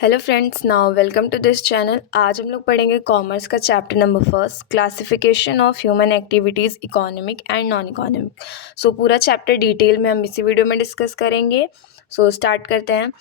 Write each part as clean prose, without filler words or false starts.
Hello friends, now welcome to this channel. आज हम लोग पढ़ेंगे कॉमर्स का chapter number first, classification of human activities, economic and non economic. So पूरा chapter detail में हम इसी वीडियो में डिस्कस करेंगे। सो स्टार्ट करते हैं।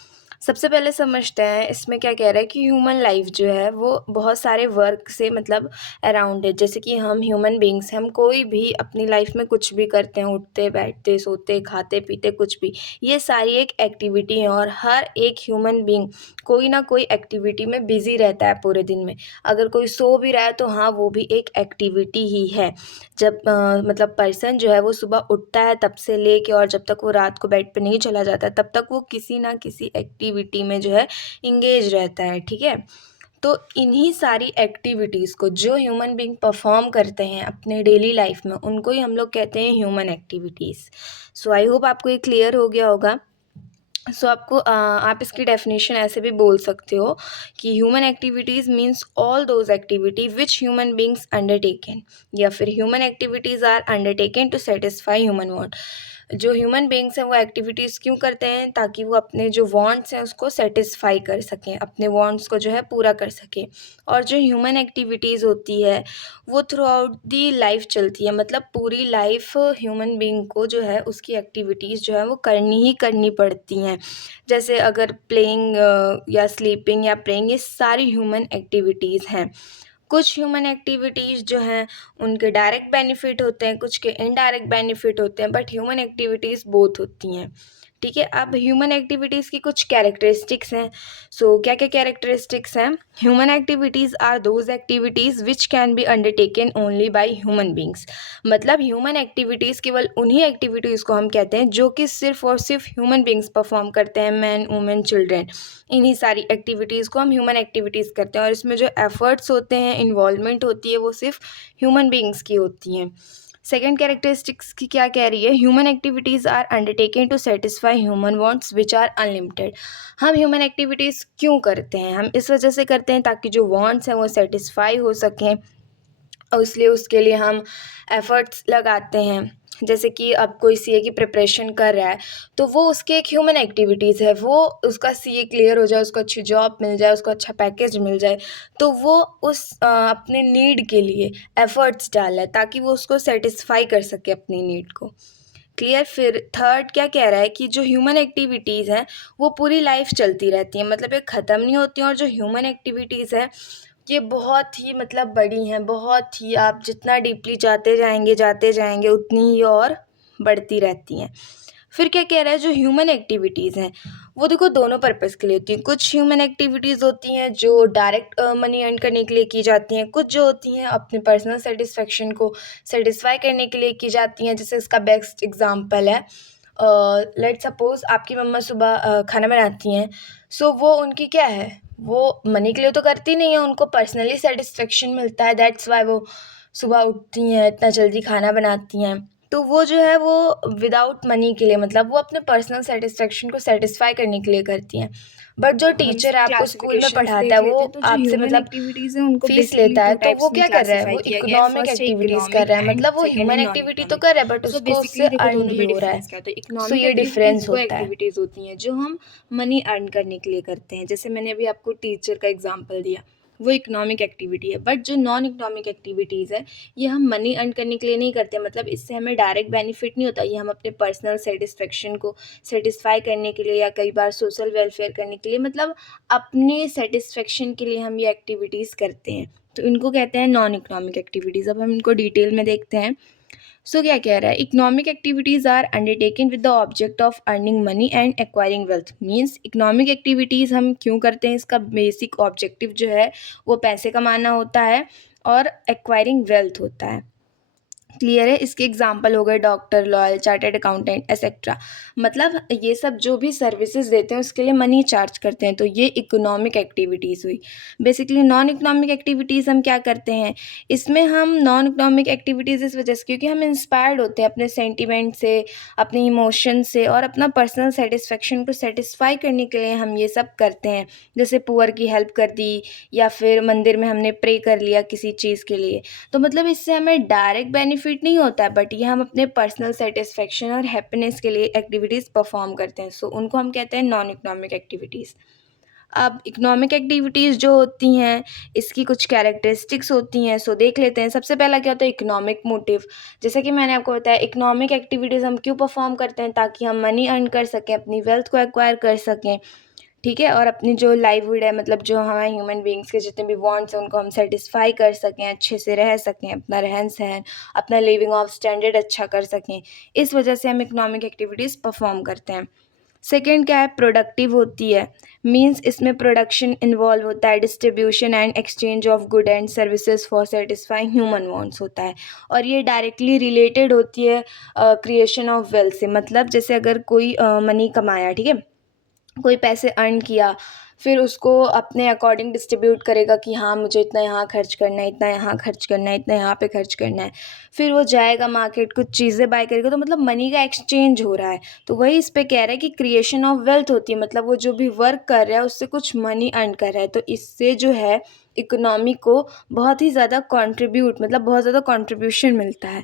सबसे पहले समझते हैं इसमें क्या कह रहा है कि ह्यूमन लाइफ जो है वो बहुत सारे वर्क से मतलब अराउंड है। जैसे कि हम ह्यूमन बींग्स, हम कोई भी अपनी लाइफ में कुछ भी करते हैं, उठते बैठते सोते खाते पीते कुछ भी, ये सारी एक एक्टिविटी है और हर एक ह्यूमन बींग कोई ना कोई एक्टिविटी में बिजी रहता है पूरे दिन में। अगर कोई सो भी रहा है तो हाँ, वो भी एक एक्टिविटी ही है। जब मतलब पर्सन जो है वो सुबह उठता है तब से लेके और जब तक वो रात को बेड पे नहीं चला जाता तब तक वो किसी ना किसी एक्टिविटी में जो है इंगेज रहता है। ठीक है, तो इन्हीं सारी एक्टिविटीज़ को जो ह्यूमन बीइंग परफॉर्म करते हैं अपने डेली लाइफ में, उनको ही हम लोग कहते हैं human activities. So I hope आपको ये क्लियर हो गया होगा। आपको आप इसकी डेफिनेशन ऐसे भी बोल सकते हो कि human activities means all those activity which human beings undertaken, या फिर human activities are undertaken to satisfy human want. जो ह्यूमन बींग्स हैं वो एक्टिविटीज़ क्यों करते हैं? ताकि वो अपने जो वांट्स हैं उसको सेटिस्फाई कर सकें, अपने वांट्स को जो है पूरा कर सकें। और जो ह्यूमन एक्टिविटीज़ होती है वो थ्रू आउट दी लाइफ चलती है, मतलब पूरी लाइफ ह्यूमन बींग को जो है उसकी एक्टिविटीज़ जो है वो करनी ही करनी पड़ती हैं। जैसे अगर प्लेइंग या स्लीपिंग या प्रेइंग, ये सारी ह्यूमन एक्टिविटीज़ हैं। कुछ ह्यूमन एक्टिविटीज़ जो हैं उनके डायरेक्ट बेनिफिट होते हैं, कुछ के इनडायरेक्ट बेनिफिट होते हैं, बट ह्यूमन एक्टिविटीज़ बोथ होती हैं। ठीक है, अब ह्यूमन एक्टिविटीज़ की कुछ कैरेक्टरिस्टिक्स हैं। क्या क्या कैरेक्टरिस्टिक्स हैं? Human activities are those activities which can be undertaken only by human beings. मतलब ह्यूमन एक्टिविटीज़ केवल उन्हीं एक्टिविटीज़ को हम कहते हैं जो कि सिर्फ और सिर्फ ह्यूमन बींग्स परफॉर्म करते हैं, मैन वुमेन चिल्ड्रेन। इन्हीं सारी एक्टिविटीज़ को हम ह्यूमन एक्टिविटीज़ करते हैं और इसमें जो एफर्ट्स होते हैं, इन्वॉल्वमेंट होती है, वो सिर्फ ह्यूमन बींग्स की होती हैं। सेकेंड कैरेक्टरिस्टिक्स की क्या कह रही है? Human activities are undertaken to satisfy human wants which are unlimited. हम ह्यूमन एक्टिविटीज़ क्यों करते हैं? हम इस वजह से करते हैं ताकि जो वांट्स हैं वो सेटिस्फाई हो सकें, और इसलिए उसके लिए हम एफ़र्ट्स लगाते हैं। जैसे कि अब कोई सीए की प्रिपरेशन कर रहा है तो वो उसकी एक ह्यूमन एक्टिविटीज़ है। वो उसका सीए क्लियर हो जाए, उसको अच्छी जॉब मिल जाए, उसको अच्छा पैकेज मिल जाए, तो वो उस अपने नीड के लिए एफ़र्ट्स डाल रहा है ताकि वो उसको सेटिस्फाई कर सके अपनी नीड को। क्लियर? फिर थर्ड क्या कह रहा है कि जो ह्यूमन एक्टिविटीज़ हैं वो पूरी लाइफ चलती रहती हैं, मतलब ये ख़त्म नहीं होती हैं। और जो ह्यूमन एक्टिविटीज़ है ये बहुत ही मतलब बड़ी हैं, बहुत ही, आप जितना डीपली जाते जाएंगे उतनी ही और बढ़ती रहती हैं। फिर क्या कह रहा है? जो ह्यूमन एक्टिविटीज़ हैं वो देखो दोनों पर्पज़ के लिए होती हैं। कुछ ह्यूमन एक्टिविटीज़ होती हैं जो डायरेक्ट मनी अर्न करने के लिए की जाती हैं, कुछ जो होती हैं अपने पर्सनल सेटिस्फेक्शन को सेटिस्फाई करने के लिए की जाती हैं। जैसे इसका बेस्ट एग्जांपल है, लेट्स सपोज़ आपकी मम्मा सुबह खाना बनाती हैं। वो उनकी क्या है, वो मनी के लिए तो करती नहीं है, उनको पर्सनली सेटिस्फेक्शन मिलता है, दैट्स वाई वो सुबह उठती हैं, इतना जल्दी खाना बनाती हैं। तो वो जो है वो विदाउट मनी के लिए, मतलब वो अपने पर्सनल सेटिस्फेक्शन को सेटिस्फाई करने के लिए करती हैं। बट जो हम टीचर इसकी आपको स्कूल में क्लासिफिकेशंस पढ़ाता है देख वो लेते हैं। तो जो आपसे ह्यूमन मतलब एक्टिविटीज़ हैं उनको फीस बेसिकली लेता है, टू तो वो टाइप्स में क्या कर रहा है? क्लासिफाई वो किया गया है। इकोनॉमिक फर्स्ट है एक्टिविटीज़ कर इकोनॉमिक रहा है, एंड मतलब वो सेकंड है ह्यूमन नॉन एक्टिविटी तो इकोनॉमिक। कर रहा है बट सो उसको उससे बेसिकली देखो अर्न दोनों भी में हो रहा है। डिफरेंस क्या होता है। इकोनॉमिक ये एक्टिविटीज़ डिफरेंस वो होता है। एक्टिविटीज़ होती हैं जो हम मनी अर्न करने के लिए करते हैं। जैसे मैंने अभी आपको टीचर का एग्जाम्पल दिया, वो इकोनॉमिक एक्टिविटी है। बट जो नॉन इकोनॉमिक एक्टिविटीज़ है ये हम मनी अर्न करने के लिए नहीं करते, मतलब इससे हमें डायरेक्ट बेनिफिट नहीं होता। ये हम अपने पर्सनल सेटिस्फेक्शन को सेटिस्फाई करने के लिए या कई बार सोशल वेलफेयर करने के लिए, मतलब अपने सेटिस्फेक्शन के लिए हम ये एक्टिविटीज़ करते हैं। तो इनको कहते हैं नॉन इकोनॉमिक एक्टिविटीज़। अब हम इनको डिटेल में देखते हैं। क्या कह रहा है? Economic activities are undertaken with the object of earning money and acquiring wealth. Means economic activities हम क्यों करते हैं, इसका बेसिक ऑब्जेक्टिव जो है वो पैसे कमाना होता है और एक्वायरिंग वेल्थ होता है। क्लियर है? इसके एग्जाम्पल हो गए doctor, lawyer, chartered accountant etcetera. मतलब ये सब जो भी सर्विसेज देते हैं उसके लिए मनी चार्ज करते हैं, तो ये इकोनॉमिक एक्टिविटीज़ हुई। बेसिकली नॉन इकोनॉमिक एक्टिविटीज़ हम क्या करते हैं, इसमें हम नॉन इकोनॉमिक एक्टिविटीज़ इस वजह से क्योंकि हम इंस्पायर्ड होते हैं अपने सेंटिमेंट से, अपने इमोशन से, और अपना पर्सनल सेटिस्फेक्शन को सेटिस्फाई करने के लिए हम ये सब करते हैं। जैसे पुअर की हेल्प कर दी, या फिर मंदिर में हमने प्रे कर लिया किसी चीज़ के लिए। तो मतलब इससे हमें डायरेक्ट बेनिफिट नहीं होता है, बट ये हम अपने पर्सनल सेटिस्फेक्शन और हैप्पीनेस के लिए एक्टिविटीज़ परफॉर्म करते हैं। उनको हम कहते हैं नॉन इकोनॉमिक एक्टिविटीज़। अब इकोनॉमिक एक्टिविटीज़ जो होती हैं इसकी कुछ कैरेक्टरिस्टिक्स होती हैं, सो देख लेते हैं। सबसे पहला क्या होता है, इकोनॉमिक मोटिव। जैसे कि मैंने आपको बताया, इकोनॉमिक एक्टिविटीज़ हम क्यों परफॉर्म करते हैं, ताकि हम मनी अर्न कर सकें, अपनी वेल्थ को एक्वायर कर सकें, ठीक है, और अपनी जो लाइवलीहुड है, मतलब जो हमारे ह्यूमन बींग्स के जितने भी वांट्स हैं उनको हम सेटिस्फाई कर सकें, अच्छे से रह सकें, अपना रहन सहन, अपना लिविंग ऑफ स्टैंडर्ड अच्छा कर सकें। इस वजह से हम इकोनॉमिक एक्टिविटीज़ परफॉर्म करते हैं। सेकेंड क्या है, प्रोडक्टिव होती है। मींस इसमें प्रोडक्शन इन्वॉल्व होता है, distribution and exchange of good and services for satisfying human wants होता है, और ये डायरेक्टली रिलेटेड होती है क्रिएशन ऑफ वेल्थ से। मतलब जैसे अगर कोई मनी कमाया, ठीक है, कोई पैसे अर्न किया, फिर उसको अपने अकॉर्डिंग डिस्ट्रीब्यूट करेगा कि हाँ मुझे इतना यहाँ खर्च करना है, इतना यहाँ खर्च करना है, इतना यहाँ पे खर्च करना है। फिर वो जाएगा मार्केट, कुछ चीज़ें बाय करेगा, तो मतलब मनी का एक्सचेंज हो रहा है। तो वही इस पे कह रहा है कि क्रिएशन ऑफ वेल्थ होती है, मतलब वो जो भी वर्क कर रहा है उससे कुछ मनी अर्न कर रहा है। तो इससे जो है इकोनॉमी को बहुत ही ज़्यादा कॉन्ट्रीब्यूट, मतलब बहुत ज़्यादा कॉन्ट्रीब्यूशन मिलता है।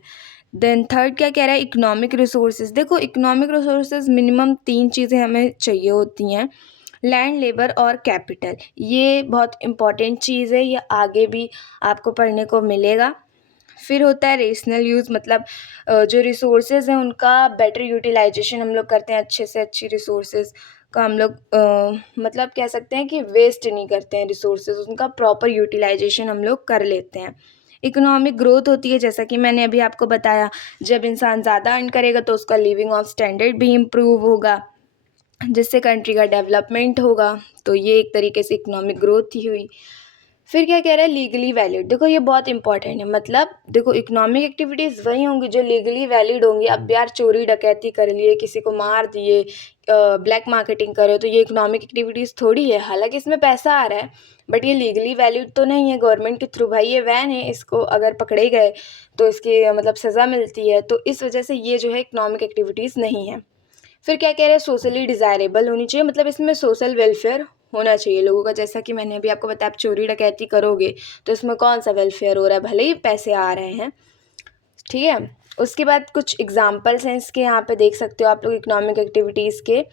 देन थर्ड क्या कह रहा है, इकोनॉमिक रिसोर्सेज। देखो इकोनॉमिक रिसोर्सेज मिनिमम 3 चीज़ें हमें चाहिए होती हैं, लैंड, लेबर और कैपिटल। ये बहुत इंपॉर्टेंट चीज़ है, ये आगे भी आपको पढ़ने को मिलेगा। फिर होता है रेशनल यूज़, मतलब जो रिसोर्सेज हैं उनका बेटर यूटिलाइजेशन हम लोग करते हैं, अच्छे से अच्छी रिसोर्सेज का हम लोग मतलब कह सकते हैं कि वेस्ट नहीं करते हैं रिसोर्सेज, उनका प्रॉपर यूटिलाइजेशन हम लोग कर लेते हैं। इकोनॉमिक ग्रोथ होती है, जैसा कि मैंने अभी आपको बताया, जब इंसान ज़्यादा अर्न करेगा तो उसका लिविंग ऑफ स्टैंडर्ड भी इम्प्रूव होगा, जिससे कंट्री का डेवलपमेंट होगा। तो ये एक तरीके से इकोनॉमिक ग्रोथ ही हुई। फिर क्या कह रहा है, लीगली वैलिड। देखो ये बहुत इंपॉर्टेंट है, मतलब देखो इकोनॉमिक एक्टिविटीज़ वही होंगी जो लीगली वैलिड होंगी। अब यार चोरी डकैती कर लिए, किसी को मार दिए, ब्लैक मार्केटिंग करे, तो ये इकोनॉमिक एक्टिविटीज़ थोड़ी है। हालांकि इसमें पैसा आ रहा है बट ये लीगली वैलिड तो नहीं है गवर्नमेंट के थ्रू। भाई ये वैन है, इसको अगर पकड़े गए तो इसकी मतलब सज़ा मिलती है। तो इस वजह से ये जो है इकोनॉमिक एक्टिविटीज़ नहीं है। फिर क्या कह रहे हैं, सोशली डिज़ायरेबल होनी चाहिए, मतलब इसमें सोशल वेलफेयर होना चाहिए लोगों का। जैसा कि मैंने अभी आपको बताया, आप चोरी डकैती करोगे तो इसमें कौन सा वेलफेयर हो रहा है, भले ही पैसे आ रहे हैं, ठीक है। उसके बाद कुछ एग्जांपल्स हैं इसके, यहाँ पे देख सकते हो आप लोग इकोनॉमिक एक्टिविटीज़ के।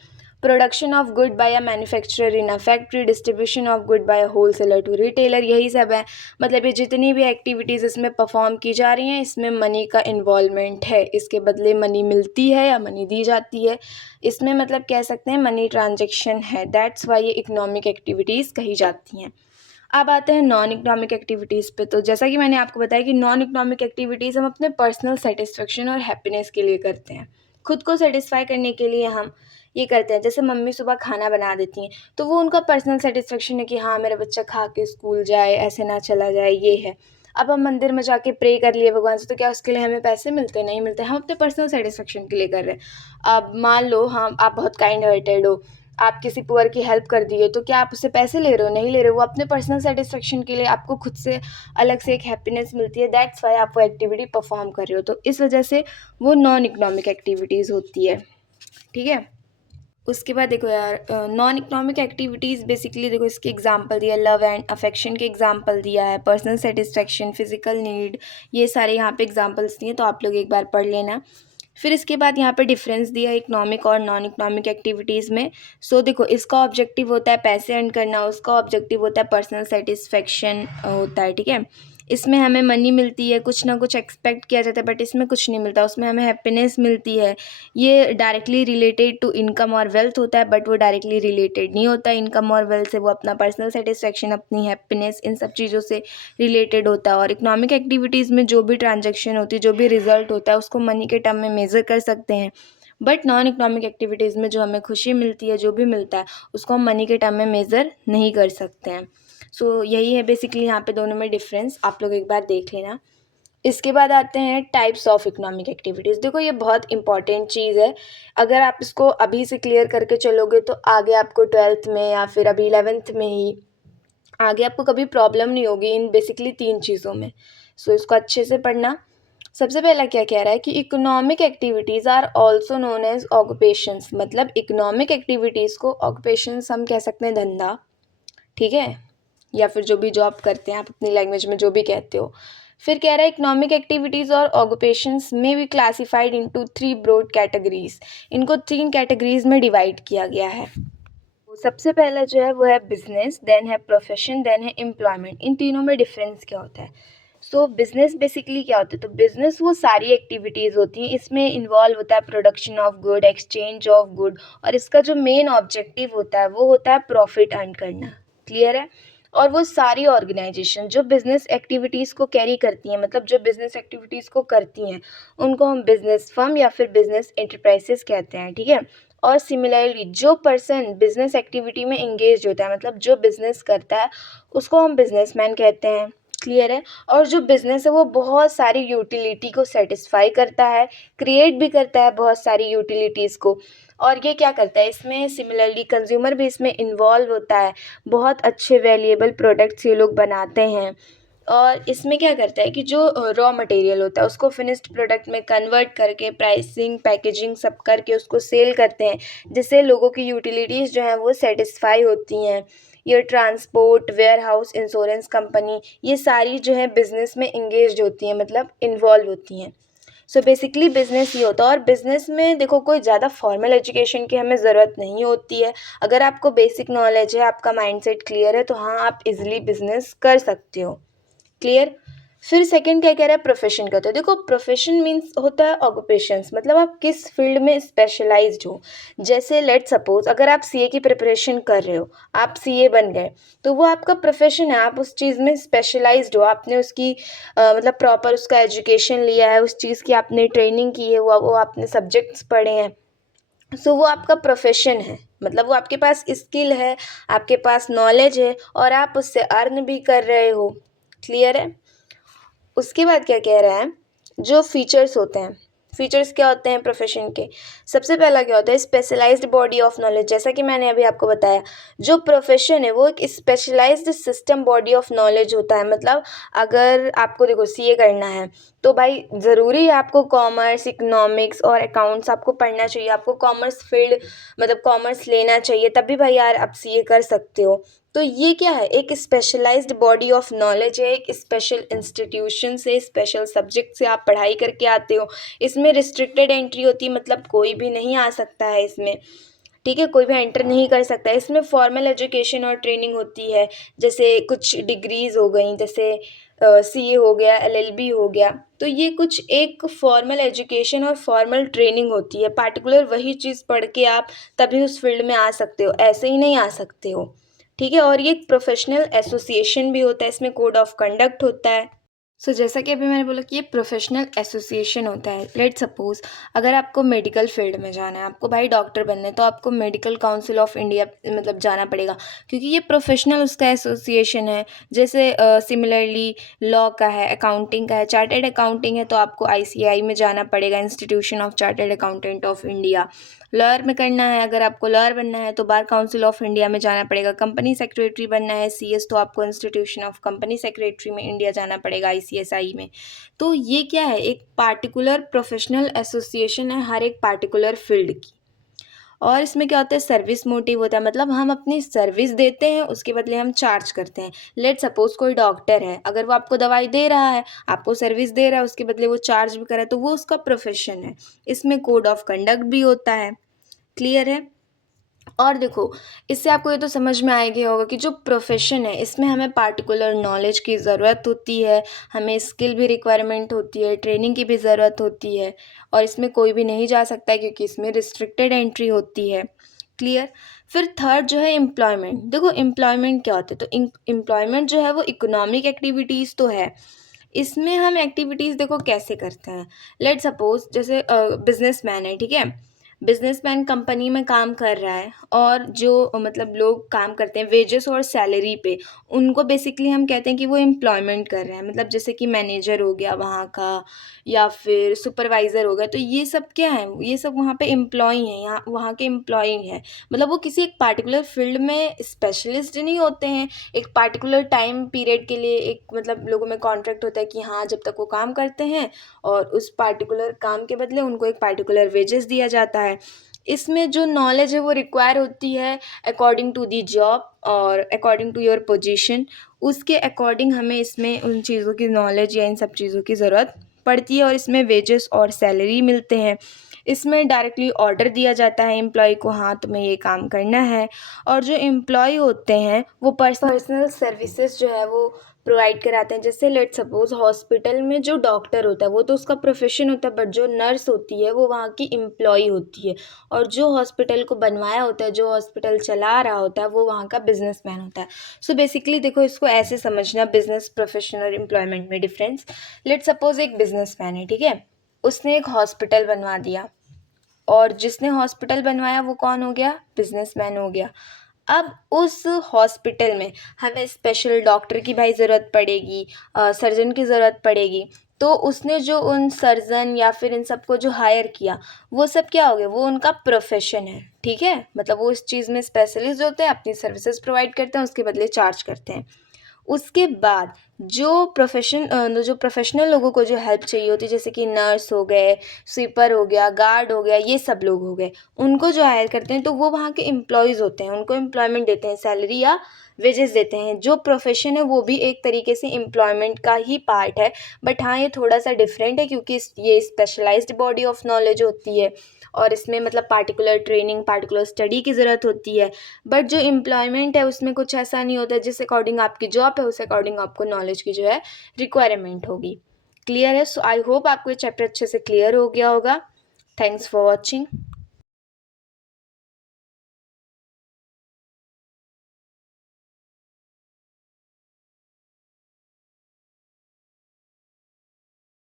Production of good by a manufacturer in a factory, distribution of good by a wholesaler to retailer, यही सब है। मतलब ये जितनी भी एक्टिविटीज़ इसमें परफॉर्म की जा रही हैं, इसमें मनी का इन्वॉल्वमेंट है, इसके बदले मनी मिलती है या मनी दी जाती है। इसमें मतलब कह सकते हैं मनी ट्रांजेक्शन है, दैट्स वाई ये इकोनॉमिक एक्टिविटीज़ कही जाती हैं। अब आते हैं नॉन इकोनॉमिक एक्टिविटीज़ पे। तो जैसा कि मैंने आपको बताया कि नॉन इकोनॉमिक एक्टिविटीज़ हम अपने पर्सनल सेटिस्फेक्शन और हैप्पीनेस के लिए करते हैं, खुद को सेटिस्फाई करने के लिए हम ये करते हैं। जैसे मम्मी सुबह खाना बना देती हैं तो वो उनका पर्सनल सेटिस्फेक्शन है कि हाँ मेरा बच्चा खा के स्कूल जाए, ऐसे ना चला जाए, ये है। अब हम मंदिर में जाके प्रे कर लिए भगवान से, तो क्या उसके लिए हमें पैसे मिलते, नहीं मिलते, हम अपने पर्सनल सेटिस्फेक्शन के लिए कर रहे हैं। अब मान लो हम, आप बहुत काइंड हार्टेड हो, आप किसी पुअर की हेल्प कर दिए, तो क्या आप उससे पैसे ले रहे हो, नहीं ले रहे हो, वो अपने पर्सनल सेटिस्फेक्शन के लिए, आपको खुद से अलग से एक हैप्पीनेस मिलती है, दैट्स वाई आप वो एक्टिविटी परफॉर्म कर रहे हो। तो इस वजह से वो नॉन इकोनॉमिक एक्टिविटीज़ होती है, ठीक है। उसके बाद देखो यार, नॉन इकोनॉमिक एक्टिविटीज़ बेसिकली देखो इसके एग्जांपल दिया, लव एंड अफेक्शन के एग्जांपल दिया है, पर्सनल सेटिस्फेक्शन, फिजिकल नीड, ये सारे यहाँ पे एग्जांपल्स दिए, तो आप लोग एक बार पढ़ लेना। फिर इसके बाद यहाँ पे डिफरेंस दिया इकोनॉमिक और नॉन इकोनॉमिक एक्टिविटीज़ में। सो देखो इसका ऑब्जेक्टिव होता है पैसे अर्न करना, उसका ऑब्जेक्टिव होता है पर्सनल सेटिस्फेक्शन होता है, ठीक है। इसमें हमें मनी मिलती है, कुछ ना कुछ एक्सपेक्ट किया जाता है, बट इसमें कुछ नहीं मिलता, उसमें हमें हैप्पीनेस मिलती है। ये डायरेक्टली रिलेटेड टू इनकम और वेल्थ होता है, बट वो डायरेक्टली रिलेटेड नहीं होता इनकम और वेल्थ से, वो अपना पर्सनल सेटिस्फेक्शन, अपनी हैप्पीनेस, इन सब चीज़ों से रिलेटेड होता है। और इकोनॉमिक एक्टिविटीज़ में जो भी ट्रांजेक्शन होती है, जो भी रिजल्ट होता है, उसको मनी के टर्म में मेज़र कर सकते हैं। बट नॉन इकोनॉमिक एक्टिविटीज़ में जो हमें खुशी मिलती है, जो भी मिलता है, उसको हम मनी के टर्म में मेज़र नहीं कर सकते हैं। सो यही है बेसिकली यहाँ पे दोनों में डिफरेंस, आप लोग एक बार देख लेना। इसके बाद आते हैं टाइप्स ऑफ इकोनॉमिक एक्टिविटीज़। देखो ये बहुत इंपॉर्टेंट चीज़ है, अगर आप इसको अभी से क्लियर करके चलोगे तो आगे आपको 12th में या फिर अभी 11th में ही आगे आपको कभी प्रॉब्लम नहीं होगी इन बेसिकली 3 चीज़ों में। सो इसको अच्छे से पढ़ना। सबसे पहला क्या कह रहा है कि economic activities are also known as occupations, मतलब इकोनॉमिक एक्टिविटीज़ को ऑक्यूपेशंस हम कह सकते हैं, धंधा, ठीक है, या फिर जो भी जॉब करते हैं आप अपनी लैंग्वेज में जो भी कहते हो। फिर कह रहा है इकोनॉमिक एक्टिविटीज़ और ऑक्यूपेशंस में be classified into 3 broad categories, इनको 3 कैटेगरीज में डिवाइड किया गया है। सबसे पहला जो है वो है बिजनेस, देन है प्रोफेशन, देन है एम्प्लॉयमेंट। इन तीनों में डिफरेंस क्या होता है? सो बिजनेस बेसिकली क्या होता है? तो बिजनेस वो सारी एक्टिविटीज़ होती हैं, इसमें इन्वॉल्व होता है production of good, exchange of good, और इसका जो मेन ऑब्जेक्टिव होता है वो होता है प्रॉफिट अर्न करना। क्लियर है? और वो सारी ऑर्गेनाइजेशन जो बिजनेस एक्टिविटीज़ को कैरी करती हैं, मतलब जो बिजनेस एक्टिविटीज़ को करती हैं, उनको हम बिजनेस फर्म या फिर बिजनेस एंटरप्राइजेस कहते हैं। ठीक है? और सिमिलरली जो पर्सन बिजनेस एक्टिविटी में इंगेज होता है, मतलब जो बिजनेस करता है, उसको हम बिजनेसमैन कहते हैं। क्लियर है? और जो बिजनेस है वो बहुत सारी यूटिलिटी को सेटिस्फाई करता है, क्रिएट भी करता है बहुत सारी यूटिलिटीज़ को। और ये क्या करता है, इसमें सिमिलरली कंज्यूमर भी इसमें इन्वॉल्व होता है, बहुत अच्छे वैल्यूएबल प्रोडक्ट्स ये लोग बनाते हैं। और इसमें क्या करता है कि जो रॉ मटेरियल होता है उसको फिनिश्ड प्रोडक्ट में कन्वर्ट करके प्राइसिंग, पैकेजिंग सब करके उसको सेल करते हैं, जिससे लोगों की यूटिलिटीज़ जो हैं वो सेटिस्फाई होती हैं। ये transport, warehouse, insurance company, ये सारी जो है बिज़नेस में इंगेज्ड होती हैं, मतलब इन्वॉल्व होती हैं। सो बेसिकली बिज़नेस ये होता है। और बिज़नेस में देखो कोई ज़्यादा फॉर्मल एजुकेशन की हमें ज़रूरत नहीं होती है। अगर आपको बेसिक नॉलेज है, आपका माइंडसेट क्लियर है, तो हाँ, आप इजीली बिज़नेस कर सकते हो। क्लियर? फिर सेकंड क्या कह रहा है, प्रोफेशन का। तो देखो प्रोफेशन मीन्स होता है ऑक्यूपेशंस, मतलब आप किस फील्ड में स्पेशलाइज्ड हो। जैसे लेट सपोज अगर आप सीए की प्रिपरेशन कर रहे हो, आप सीए बन गए, तो वो आपका प्रोफेशन है, आप उस चीज़ में स्पेशलाइज्ड हो, आपने उसकी मतलब प्रॉपर उसका एजुकेशन लिया है, उस चीज़ की आपने ट्रेनिंग की है, वो आपने सब्जेक्ट्स पढ़े हैं। सो वो आपका प्रोफेशन है, मतलब वो आपके पास स्किल है, आपके पास नॉलेज है, और आप उससे अर्न भी कर रहे हो। क्लियर है? उसके बाद क्या कह रहा है, जो फीचर्स होते हैं, फीचर्स क्या होते हैं प्रोफेशन के? सबसे पहला क्या होता है, स्पेशलाइज्ड बॉडी ऑफ नॉलेज। जैसा कि मैंने अभी आपको बताया, जो प्रोफेशन है वो एक specialised system body of knowledge होता है। मतलब अगर आपको देखो सीए करना है, तो भाई ज़रूरी है आपको कॉमर्स, इकोनॉमिक्स और अकाउंट्स आपको पढ़ना चाहिए, आपको कॉमर्स फील्ड मतलब कॉमर्स लेना चाहिए, तभी भाई यार आप सीए कर सकते हो। तो ये क्या है, एक स्पेशलाइज्ड बॉडी ऑफ नॉलेज है, एक स्पेशल इंस्टीट्यूशन से, स्पेशल सब्जेक्ट से आप पढ़ाई करके आते हो। इसमें रिस्ट्रिक्टेड एंट्री होती है, मतलब कोई भी नहीं आ सकता है इसमें। ठीक है? कोई भी एंटर नहीं कर सकता है। इसमें फॉर्मल एजुकेशन और ट्रेनिंग होती है, जैसे कुछ डिग्रीज़ हो गई, जैसे सीए हो गया, एलएलबी हो गया। तो ये कुछ एक फॉर्मल एजुकेशन और फॉर्मल ट्रेनिंग होती है, पार्टिकुलर वही चीज़ पढ़ के आप तभी उस फील्ड में आ सकते हो, ऐसे ही नहीं आ सकते हो। ठीक है? और ये एक प्रोफेशनल एसोसिएशन भी होता है, इसमें कोड ऑफ कंडक्ट होता है। सो जैसा कि अभी मैंने बोला कि ये प्रोफेशनल एसोसिएशन होता है। लेट सपोज अगर आपको मेडिकल फील्ड में जाना है, आपको भाई डॉक्टर बनना है, तो आपको मेडिकल काउंसिल ऑफ इंडिया मतलब जाना पड़ेगा, क्योंकि ये प्रोफेशनल उसका एसोसिएशन है। जैसे सिमिलरली लॉ का है, अकाउंटिंग का है, चार्टर्ड अकाउंटिंग है, तो आपको आईसीएआई में जाना पड़ेगा, institution of chartered accountant of India. Lawyer में करना है, अगर आपको लॉयर बनना है, तो बार काउंसिल ऑफ इंडिया में जाना पड़ेगा। कंपनी सेक्रेटरी बनना है, सीएस, तो आपको इंस्टीट्यूशन ऑफ कंपनी सेक्रेटरी में इंडिया जाना पड़ेगा, आईसीएसआई में। तो ये क्या है, एक पार्टिकुलर प्रोफेशनल एसोसिएशन है हर एक पार्टिकुलर फील्ड की। और इसमें क्या होता है, सर्विस मोटिव होता है, मतलब हम अपनी सर्विस देते हैं, उसके बदले हम चार्ज करते हैं। लेट सपोज कोई डॉक्टर है, अगर वो आपको दवाई दे रहा है, आपको सर्विस दे रहा है, उसके बदले वो चार्ज भी कर रहा है, तो वो उसका प्रोफेशन है। इसमें कोड ऑफ कंडक्ट भी होता है। क्लियर है? और देखो, इससे आपको ये तो समझ में आ गया होगा कि जो प्रोफेशन है इसमें हमें पार्टिकुलर नॉलेज की ज़रूरत होती है, हमें स्किल भी रिक्वायरमेंट होती है, ट्रेनिंग की भी ज़रूरत होती है, और इसमें कोई भी नहीं जा सकता है क्योंकि इसमें रिस्ट्रिक्टेड एंट्री होती है। क्लियर? फिर थर्ड जो है एम्प्लॉयमेंट। देखो एम्प्लॉयमेंट क्या होता है, तो एम्प्लॉयमेंट जो है वो इकोनॉमिक एक्टिविटीज़ तो है। इसमें हम एक्टिविटीज़ देखो कैसे करते हैं। लेट सपोज जैसे बिजनेसमैन है, ठीक है? बिजनेसमैन कंपनी में काम कर रहा है, और जो मतलब लोग काम करते हैं वेजेस और सैलरी पे, उनको बेसिकली हम कहते हैं कि वो एम्प्लॉयमेंट कर रहे हैं। मतलब जैसे कि मैनेजर हो गया वहाँ का, या फिर सुपरवाइज़र हो गया, तो ये सब क्या है, ये सब वहाँ पे एम्प्लॉई हैं, यहाँ वहाँ के एम्प्लॉई हैं। मतलब वो किसी एक पार्टिकुलर फील्ड में स्पेशलिस्ट नहीं होते हैं, एक पार्टिकुलर टाइम पीरियड के लिए एक मतलब लोगों में कॉन्ट्रैक्ट होता है कि हाँ जब तक वो काम करते हैं, और उस पार्टिकुलर काम के बदले उनको एक पार्टिकुलर वेजेस दिया जाता है। इसमें जो नॉलेज है वो रिक्वायर होती है अकॉर्डिंग टू दी जॉब और अकॉर्डिंग टू योर पोजीशन, उसके अकॉर्डिंग हमें इसमें उन चीज़ों की नॉलेज या इन सब चीज़ों की ज़रूरत पड़ती है, और इसमें वेजेस और सैलरी मिलते हैं। इसमें डायरेक्टली ऑर्डर दिया जाता है एम्प्लॉय को, हाँ तुम्हें ये काम करना है। और जो एम्प्लॉय होते हैं वो पर्सनल सर्विसेज जो है वो प्रोवाइड कराते हैं। जैसे लेट सपोज हॉस्पिटल में जो डॉक्टर होता है वो तो उसका प्रोफेशन होता है, बट जो नर्स होती है वो वहाँ की एम्प्लॉय होती है। और जो हॉस्पिटल को बनवाया होता है, जो हॉस्पिटल चला रहा होता है, वो वहाँ का बिजनेसमैन होता है। सो बेसिकली देखो, इसको ऐसे समझना, बिजनेस, प्रोफेशन और एम्प्लॉयमेंट में डिफरेंस। लेट सपोज एक बिजनेसमैन है, ठीक है, उसने एक हॉस्पिटल बनवा दिया, और जिसने हॉस्पिटल बनवाया वो कौन हो गया? बिजनेसमैन हो गया। अब उस हॉस्पिटल में हमें स्पेशल डॉक्टर की भाई ज़रूरत पड़ेगी, सर्जन की ज़रूरत पड़ेगी। तो उसने जो उन सर्जन या फिर इन सबको जो हायर किया, वो सब क्या हो गए? वो उनका प्रोफेशन है, ठीक है। मतलब वो इस चीज़ में स्पेशलिस्ट होते हैं, अपनी सर्विसेज प्रोवाइड करते हैं, उसके बदले चार्ज करते हैं। उसके बाद जो प्रोफेशनल लोगों को जो हेल्प चाहिए होती है, जैसे कि नर्स हो गए, स्वीपर हो गया, गार्ड हो गया, ये सब लोग हो गए, उनको जो हायर करते हैं तो वो वहाँ के एम्प्लॉयज़ होते हैं, उनको एम्प्लॉयमेंट देते हैं, सैलरी या वेजेस देते हैं। जो प्रोफेशन है वो भी एक तरीके से एम्प्लॉयमेंट का ही पार्ट है, बट हाँ ये थोड़ा सा डिफरेंट है, क्योंकि ये स्पेशलाइज्ड बॉडी ऑफ नॉलेज होती है और इसमें मतलब पार्टिकुलर ट्रेनिंग, पार्टिकुलर स्टडी की ज़रूरत होती है। बट जो एम्प्लॉयमेंट है उसमें कुछ ऐसा नहीं होता है, जिस अकॉर्डिंग आपकी जॉब है उस अकॉर्डिंग आपको नॉलेज की जो है रिक्वायरमेंट होगी। क्लियर है? सो आई होप आपको ये चैप्टर अच्छे से क्लियर हो गया होगा। Thanks for watching.